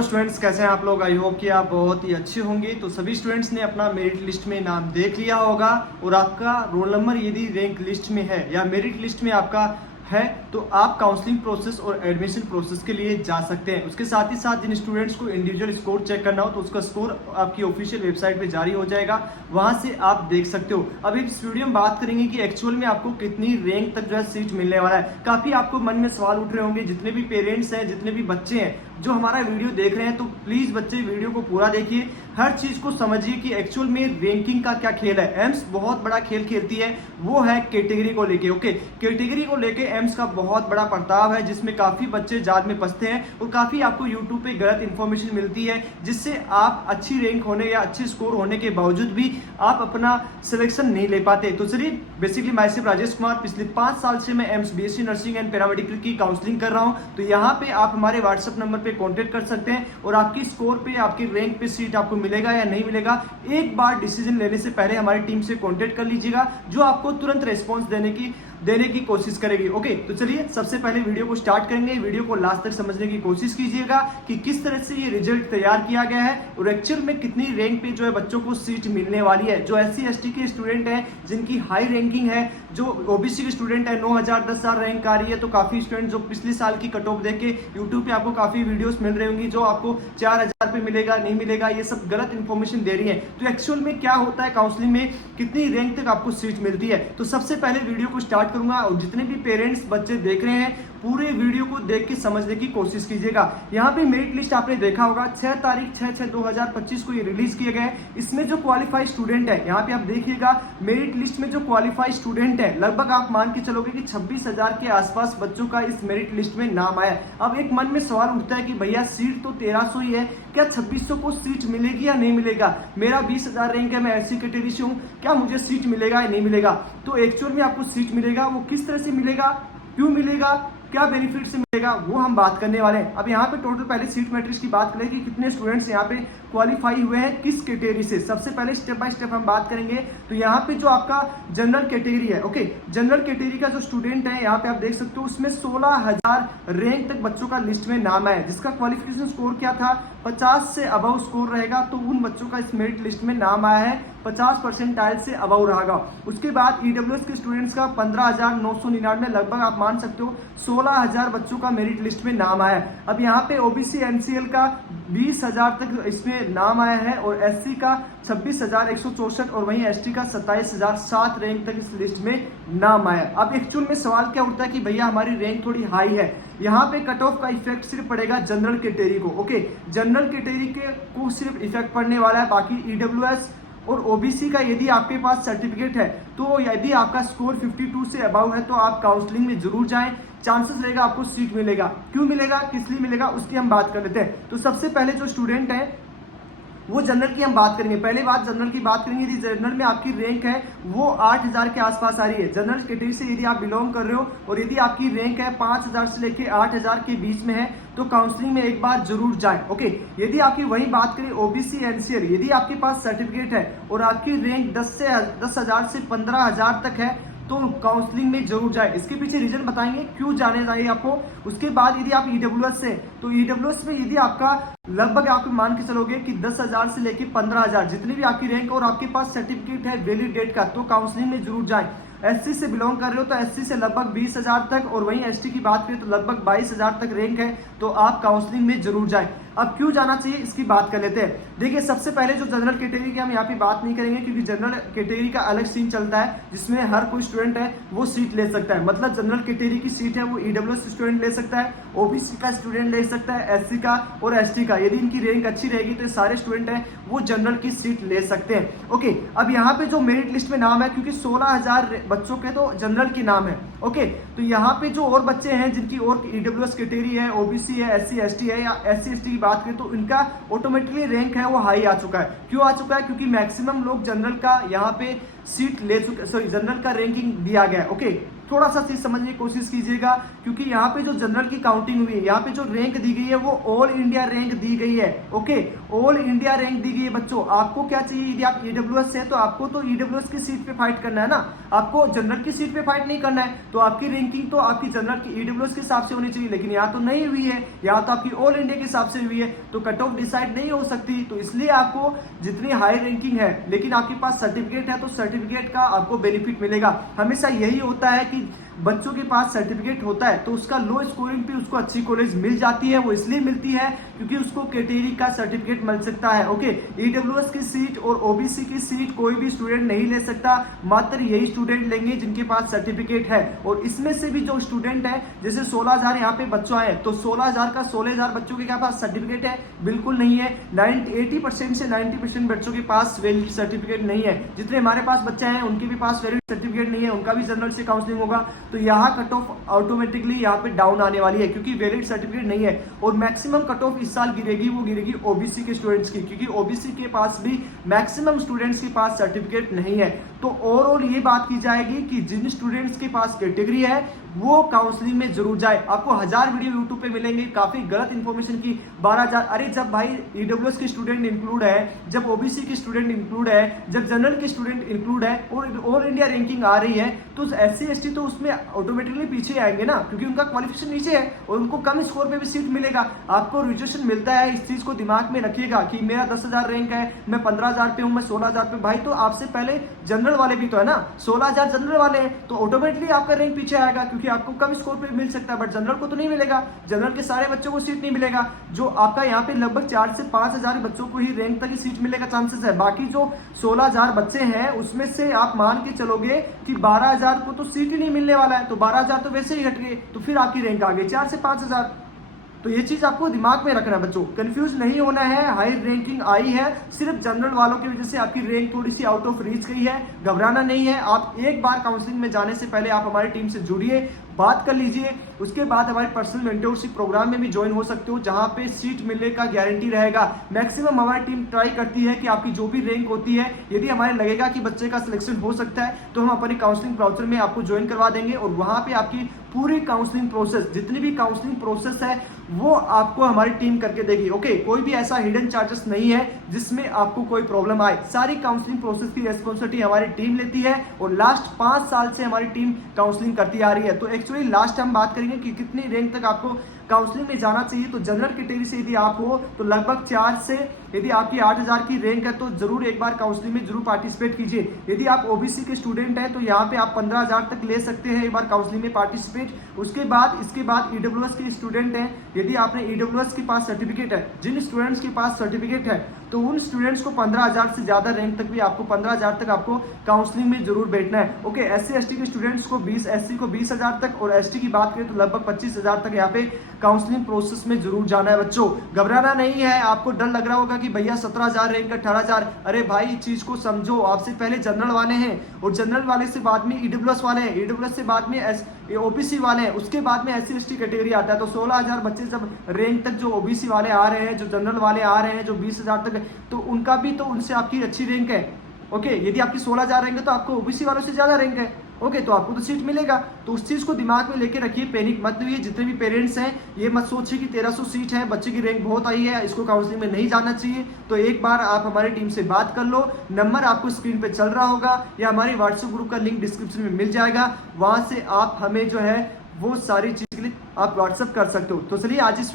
Hello students, कैसे हैं आप लोग। आई होप कि आप बहुत ही अच्छे होंगे। तो सभी स्टूडेंट्स ने अपना मेरिट लिस्ट में नाम देख लिया होगा और आपका रोल नंबर यदि रैंक लिस्ट में है या मेरिट लिस्ट में आपका है तो आप काउंसलिंग प्रोसेस और एडमिशन प्रोसेस के लिए जा सकते हैं। उसके साथ ही साथ जिन स्टूडेंट्स को इंडिविजुअल स्कोर चेक करना हो तो उसका स्कोर आपकी ऑफिशियल वेबसाइट पे जारी हो जाएगा, वहां से आप देख सकते हो। अब इस वीडियो में बात करेंगे कि एक्चुअल में आपको कितनी रैंक तक जो है सीट मिलने वाला है। काफी आपको मन में सवाल उठ रहे होंगे, जितने भी पेरेंट्स हैं, जितने भी बच्चे हैं जो हमारा वीडियो देख रहे हैं, तो प्लीज बच्चे वीडियो को पूरा देखिए, हर चीज को समझिए कि एक्चुअल में रैंकिंग का क्या खेल है। एम्स बहुत बड़ा खेल खेलती है, वो है कैटेगरी को लेके। ओके, कैटेगरी को लेके एम्स का बहुत बड़ा प्रताप है, जिसमें काफी बच्चे जाल में फंसते हैं और काफी आपको यूट्यूब पे गलत इंफॉर्मेशन मिलती है, जिससे आप अच्छी रैंक होने या अच्छे स्कोर होने के बावजूद भी आप अपना सिलेक्शन नहीं ले पाते। तो चलिए, बेसिकली मैं सिर्फ राजेश कुमार, पिछले 5 साल से मैं AIIMS BSc nursing and paramedical की काउंसलिंग कर रहा हूं। तो यहाँ पे आप हमारे व्हाट्सएप नंबर पे कांटेक्ट कर सकते हैं और आपकी स्कोर पे, आपकी रैंक पे सीट आपको मिलेगा या नहीं मिलेगा, एक बार डिसीजन लेने से पहले हमारी टीम से कांटेक्ट कर लीजिएगा, जो आपको तुरंत रेस्पॉन्स देने की कोशिश करेगी। ओके, तो चलिए सबसे पहले वीडियो को स्टार्ट करेंगे। वीडियो को लास्ट तक समझने की कोशिश कीजिएगा कि किस तरह से ये रिजल्ट तैयार किया गया है और एक्चुअल में कितनी रैंक पे जो है बच्चों को सीट मिलने वाली है। जो SC ST के स्टूडेंट हैं जिनकी हाई रैंकिंग है, जो OBC के स्टूडेंट है 9000 10,000 रैंक आ रही है, तो काफी स्टूडेंट जो पिछले साल की कट ऑफ देख के यूट्यूब पे आपको काफी वीडियोस मिल रही होंगी जो आपको 4000 पे मिलेगा, नहीं मिलेगा, ये सब गलत इंफॉर्मेशन दे रही है। तो एक्चुअल में क्या होता है, काउंसलिंग में कितनी रैंक तक आपको सीट मिलती है। तो सबसे पहले वीडियो को स्टार्ट करूंगा और जितने भी पेरेंट्स बच्चे देख रहे हैं पूरे वीडियो को देख के समझने की कोशिश कीजिएगा। यहाँ पे मेरिट लिस्ट आपने देखा होगा 6 तारीख 6/6/2025 को ये रिलीज किया गया है। इसमें जो क्वालिफाइड स्टूडेंट है, यहाँ पे आप देखिएगा मेरिट लिस्ट में जो क्वालिफाइड स्टूडेंट है, लगभग आप मान के चलोगे कि 26,000 के आसपास बच्चों का इस मेरिट लिस्ट में नाम आया। अब एक मन में सवाल उठता है कि भैया सीट तो 1300 ही है, क्या 2600 को सीट मिलेगी या नहीं मिलेगा। मेरा 20,000 रैंक है, मैं SC कैटेगरी से हूँ, क्या मुझे सीट मिलेगा या नहीं मिलेगा। तो एक्चुअल में आपको सीट मिलेगा, वो किस तरह से मिलेगा, क्यों मिलेगा, क्या बेनिफिट से मिलेगा, वो हम बात करने वाले हैं। अब यहाँ पे टोटल पहले सीट मैट्रिक्स की बात करें कि कितने स्टूडेंट्स यहाँ पे क्वालिफाई हुए हैं किस कैटेगरी से। सबसे पहले स्टेप बाय स्टेप हम बात करेंगे। तो यहाँ पे जो आपका जनरल कैटेगरी है, ओके, जनरल कैटेगरी का जो स्टूडेंट है यहाँ पे आप देख सकते हो, उसमें 16,000 रैंक तक बच्चों का लिस्ट में नाम है, जिसका क्वालिफिकेशन स्कोर क्या था, 50 से अबव स्कोर रहेगा, तो उन बच्चों का इस मेरिट लिस्ट में नाम आया है, 50 परसेंटाइल से अबव रहेगा। उसके बाद EWS के स्टूडेंट्स का 15,999, लगभग आप मान सकते हो 16,000 बच्चों का मेरिट लिस्ट में नाम आया है। अब यहाँ पे OBC NCL का 20,000 तक इसमें नाम आया है और SC का 26,164 और वहीं ST का 27,007 रैंक तक इस लिस्ट में नाम आया। अब एक्चुअल में सवाल क्या उठता है कि भैया हमारी रैंक थोड़ी हाई है, यहाँ पे कट ऑफ का इफेक्ट सिर्फ पड़ेगा जनरल कैटेगरी को। ओके, जनरल कैटेगरी के को सिर्फ इफेक्ट पड़ने वाला है, बाकी EWS और OBC का यदि आपके पास सर्टिफिकेट है, तो यदि आपका स्कोर 52 से अबव है तो आप काउंसलिंग में जरूर जाएं, चांसेस रहेगा आपको सीट मिलेगा। क्यों मिलेगा, किस लिए मिलेगा, उसकी हम बात कर लेते हैं। तो सबसे पहले जो स्टूडेंट है वो जनरल की हम बात करेंगे। पहले बात जनरल की बात करेंगे। यदि जनरल में आपकी रैंक है वो 8,000 के आसपास आ रही है, जनरल कैटेगरी से यदि आप बिलोंग कर रहे हो और यदि आपकी रैंक है 5,000 से लेके 8,000 के बीच में है, तो काउंसलिंग में एक बार जरूर जाएं। ओके, यदि आपकी वही बात करें OBC NCL, यदि आपके पास सर्टिफिकेट है और आपकी रैंक 10,000 से 15,000 तक है, तो काउंसलिंग में जरूर जाए। इसके पीछे रीजन बताएंगे क्यों जाने चाहिए आपको। उसके बाद यदि आप EWS से, तो EWS में यदि आपका लगभग आप मान के चलोगे कि 10,000 से लेके 15,000 जितनी भी आपकी रैंक और आपके पास सर्टिफिकेट है वैलिड डेट का, तो काउंसलिंग में जरूर जाए। SC से बिलोंग कर रहे हो तो SC से लगभग 20,000 तक और वहीं ST की बात करें तो लगभग 22,000 तक रैंक है, तो आप काउंसलिंग में जरूर जाएं। अब क्यों जाना चाहिए इसकी बात कर लेते हैं। देखिए, सबसे पहले जो जनरल कैटेगरी की हम यहाँ पे बात नहीं करेंगे, क्योंकि जनरल कैटेगरी का अलग सीन चलता है जिसमें हर कोई स्टूडेंट है वो सीट ले सकता है। मतलब जनरल कैटेगरी की सीट है वो EWS स्टूडेंट ले सकता है, OBC का स्टूडेंट ले सकता है, SC का और ST का। यदि इनकी रैंक अच्छी रहेगी तो सारे स्टूडेंट हैं वो जनरल की सीट ले सकते हैं। ओके, अब यहाँ पे जो मेरिट लिस्ट में नाम है, क्योंकि 16,000 बच्चों के तो जनरल की नाम है। ओके, तो यहाँ पे जो और बच्चे हैं जिनकी और EWS कैटेगरी है, OBC है, SC ST है या SC ST की बात करें तो इनका ऑटोमेटिकली रैंक है वो हाई आ चुका है। क्यों आ चुका है, क्योंकि मैक्सिमम लोग जनरल का यहाँ पे सीट ले चुके, सॉरी जनरल का रैंकिंग दिया गया है। ओके, थोड़ा सा चीज समझने की कोशिश कीजिएगा, क्योंकि यहाँ पे जो जनरल की काउंटिंग हुई है, यहाँ पे जो रैंक दी गई है वो ऑल इंडिया रैंक दी गई है। ओके, ऑल इंडिया रैंक दी गई है बच्चों। आपको क्या चाहिए, यदि आप ईडब्ल्यूएस है तो आपको तो ईडब्ल्यूएस की सीट पे फाइट करना है ना, आपको जनरल की सीट पे फाइट नहीं करना है। तो आपकी रैंकिंग तो आपकी जनरल की ईडब्ल्यूएस के हिसाब से होनी चाहिए, लेकिन यहाँ तो नहीं हुई है, यहाँ तो आपकी ऑल इंडिया के हिसाब से हुई है, तो कट ऑफ डिसाइड नहीं हो सकती। तो इसलिए आपको जितनी हाई रैंकिंग है लेकिन आपके पास सर्टिफिकेट है तो सर्टिफिकेट का आपको बेनिफिट मिलेगा। हमेशा यही होता है कि बच्चों के पास सर्टिफिकेट होता है तो उसका लो स्कोरिंग पे उसको अच्छी कॉलेज मिल जाती है। वो इसलिए मिलती है क्योंकि उसको कैटेगरी का सर्टिफिकेट मिल सकता है। ओके, ईडब्ल्यूएस की सीट और ओबीसी की सीट कोई भी स्टूडेंट नहीं ले सकता, मात्र यही स्टूडेंट लेंगे जिनके पास सर्टिफिकेट है। और इसमें से भी जो स्टूडेंट है, जैसे 16,000 यहाँ पे बच्चों आए तो 16,000 का 16,000 बच्चों के पास सर्टिफिकेट है? बिल्कुल नहीं है। 80% से 90% बच्चों के पास वैलिड सर्टिफिकेट नहीं है। जितने हमारे पास बच्चे हैं उनके भी पास वैलिड सर्टिफिकेट नहीं है, उनका भी जनरल से काउंसलिंग होगा, तो यहाँ कट ऑफ ऑटोमेटिकली यहाँ पे डाउन आने वाली है क्योंकि वैलिड सर्टिफिकेट नहीं है। और मैक्सिमम कट ऑफ इस साल गिरेगी, वो गिरेगी ओबीसी के स्टूडेंट्स की, क्योंकि ओबीसी के पास भी मैक्सिमम स्टूडेंट्स के पास सर्टिफिकेट नहीं है। तो ओवरऑल ये बात की जाएगी कि जिन स्टूडेंट्स के पास कैटेगरी है वो काउंसलिंग में जरूर जाए। आपको 1000 वीडियो यूट्यूब पे मिलेंगे काफी गलत इंफॉर्मेशन की। 12,000, अरे जब भाई ईडब्ल्यूएस के स्टूडेंट इंक्लूड है, जब ओबीसी के स्टूडेंट इंक्लूड है, जब जनरल के स्टूडेंट इंक्लूड है और ऑल इंडिया रैंकिंग आ रही है, तो एससी एसटी तो उसमें ऑटोमेटिकली पीछे आएंगे ना, क्योंकि उनका क्वालिफिकेशन नीचे है और उनको कम स्कोर पे भी सीट मिलेगा। आपको रिजर्वेशन मिलता है, इस चीज को दिमाग में रखिएगा कि मेरा 10,000 रैंक है, मैं 15,000 पे हूं, मैं 16,000 पे। भाई तो आपसे पहले जनरल वाले भी तो है ना, 16,000 जनरल वाले हैं, तो ऑटोमेटिकली आपका रैंक पीछे आएगा क्योंकि आपको कम स्कोर पे मिल सकता है, बट जनरल को तो नहीं मिलेगा। जनरल के सारे बच्चों को सीट नहीं मिलेगा। जो आपका यहाँ पे लगभग 4 से 5,000 बच्चों को ही रैंक तक की सीट मिलने का चांसेस है। बाकी जो 16,000 बच्चे हैं उसमें से आप मान के चलोगे कि 12,000 को तो सीट ही नहीं मिलने वाला है, तो 12,000 तो वैसे ही हट गए, तो फिर आपकी रैंक आ गई 4 से 5,000। तो ये चीज आपको दिमाग में रखना है बच्चों, कंफ्यूज नहीं होना है। हाई रैंकिंग आई है, सिर्फ जनरल वालों की वजह से आपकी रैंक थोड़ी सी आउट ऑफ रीच गई है, घबराना नहीं है। आप एक बार काउंसलिंग में जाने से पहले आप हमारी टीम से जुड़िए, बात कर लीजिए, उसके बाद हमारे पर्सनल मेंटरशिप प्रोग्राम में भी ज्वाइन हो सकते हो, जहां पे सीट मिलने का गारंटी रहेगा। मैक्सिमम हमारी टीम ट्राई करती है कि आपकी जो भी रैंक होती है, यदि हमारे लगेगा कि बच्चे का सिलेक्शन हो सकता है तो हम अपनी काउंसलिंग ब्राउचर में आपको ज्वाइन करवा देंगे और वहां पे आपकी पूरी काउंसलिंग प्रोसेस, जितनी भी काउंसलिंग प्रोसेस है वो आपको हमारी टीम करके देगी। ओके, कोई भी ऐसा हिडन चार्जेस नहीं है जिसमें आपको कोई प्रॉब्लम आए। सारी काउंसलिंग प्रोसेस की रिस्पॉन्सिबिलिटी हमारी टीम लेती है और लास्ट 5 साल से हमारी टीम काउंसलिंग करती आ रही है। तो एक्चुअली लास्ट हम बात करेंगे कि कितनी रैंक तक आपको काउंसलिंग में जाना चाहिए। तो जनरल कैटेगरी से यदि आप हो तो लगभग 4 से, यदि आपकी 8,000 की रैंक है तो जरूर एक बार काउंसलिंग में जरूर पार्टिसिपेट कीजिए। यदि आप ओबीसी के स्टूडेंट हैं तो यहाँ पे आप 15,000 तक ले सकते हैं एक बार काउंसलिंग में पार्टिसिपेट। उसके बाद इसके बाद ईडब्ल्यूएस के स्टूडेंट हैं, यदि आपने ईडब्ल्यूएस के पास सर्टिफिकेट है, जिन स्टूडेंट्स के पास सर्टिफिकेट है तो उन स्टूडेंट्स को 15,000 से ज्यादा रैंक तक भी आपको 15,000 तक आपको काउंसलिंग में जरूर बैठना है। ओके, एससी एसटी के स्टूडेंट्स को 20, एससी को 20,000 तक और एसटी की बात करें तो लगभग 25,000 तक यहाँ पे काउंसलिंग प्रोसेस में जरूर जाना है बच्चों। घबराना नहीं है। आपको डर लग रहा होगा कि भैया 17,000 रैंक 18,000, अरे भाई इस चीज को समझो, आपसे पहले जनरल वाले हैं और जनरल वाले से बाद में ईडब्ल्यूएस वाले हैं, ईडब्ल्यूएस से बाद में ओबीसी वाले हैं, उसके बाद में एससी एसटी कैटेगरी आता है। तो 16,000 बच्चे जब रैंक तक जो ओबीसी वाले आ रहे हैं, जो जनरल वाले आ रहे हैं, जो 20,000 तक, तो उनका भी तो उनसे आपकी अच्छी रैंक है। ओके, यदि आपकी 16,000 रैंक है तो आपको ओबीसी वालों से ज्यादा रैंक है। ओके, तो आपको तो सीट मिलेगा। तो उस चीज को दिमाग में लेके रखिए, पैनिक मत हुई। जितने भी पेरेंट्स हैं ये मत सोचिए कि 1300 सीट है, बच्चे की रैंक बहुत आई है, इसको काउंसलिंग में नहीं जाना चाहिए। तो एक बार आप हमारी टीम से बात कर लो, नंबर आपको स्क्रीन पे चल रहा होगा या हमारे व्हाट्सएप ग्रुप का लिंक डिस्क्रिप्शन में मिल जाएगा, वहां से आप हमें जो है वो सारी चीज के लिए आप व्हाट्सएप कर सकते हो। तो चलिए आज इस